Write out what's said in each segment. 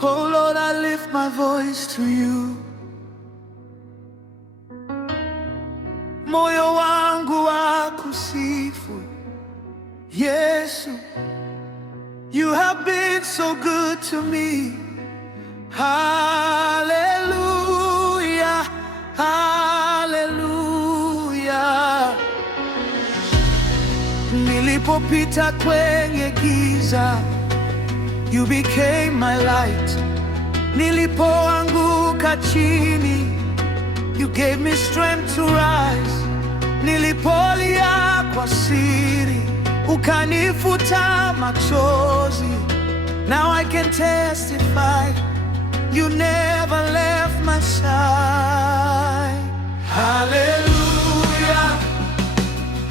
Oh Lord, I lift my voice to you. Moyo wangu wa kusifu Yesu. You have been so good to me. Hallelujah, hallelujah. Nilipopita kwenye giza, you became my light. Nilipoanguka chini, you gave me strength to rise. Nilipolia kwa siri, ukanifuta machozi. Now I can testify, you never left my side. Hallelujah,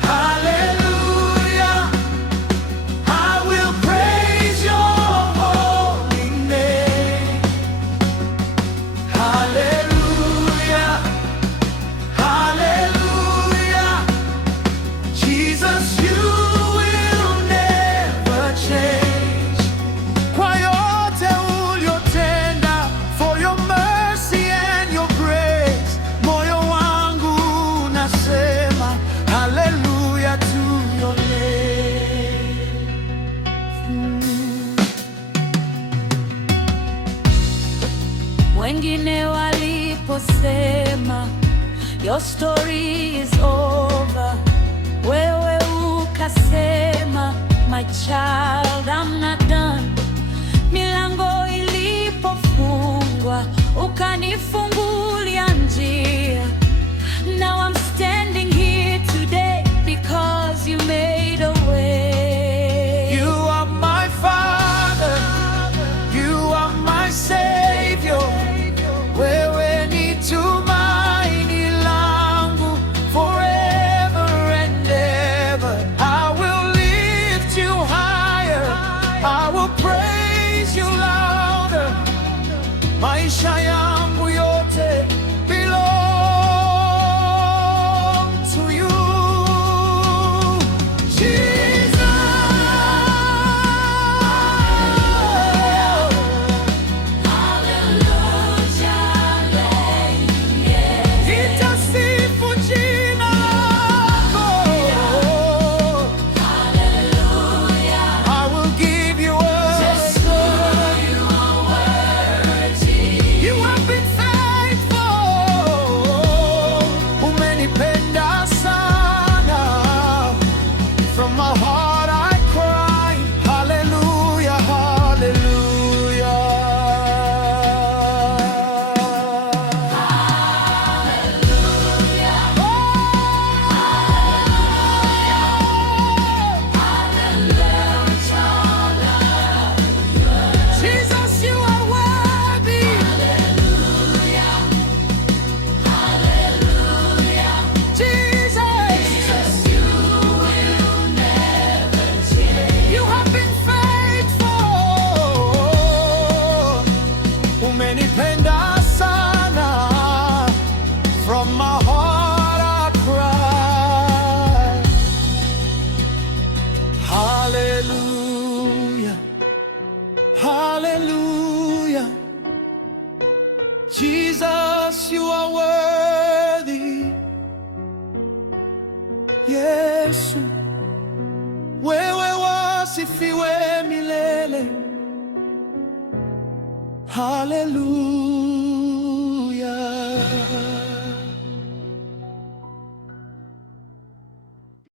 hallelujah. I will praise your holy name. Hallelujah, hallelujah. Jesus, you will never change. Kwa yote uliotenda, for your mercy and your grace, moyo wangu unasema hallelujah to your name. Wengine waliposema your story is over, wewe ukasema my child, I'm not done. Milango ilipofungwa, ukanifungulia njia. Now I'm standing here today because you made a way. You are my Father, you are my Savior. Wewe ni tumaini langu forever and ever. I will lift you higher, I will praise you louder. Maisha yangu yote belong to you. Jesus, nitasifu jina lako. I will give you worship. You have been faithful. Umenipenda sana. From my heart I cry, hallelujah, hallelujah. Jesus, you are worthy. Jesus, you have been faithful. Umenipenda sana. From my heart I cry, hallelujah, hallelujah. Jesus, you are worthy. Yesu, wewe wasifiwe milele. Hallelujah.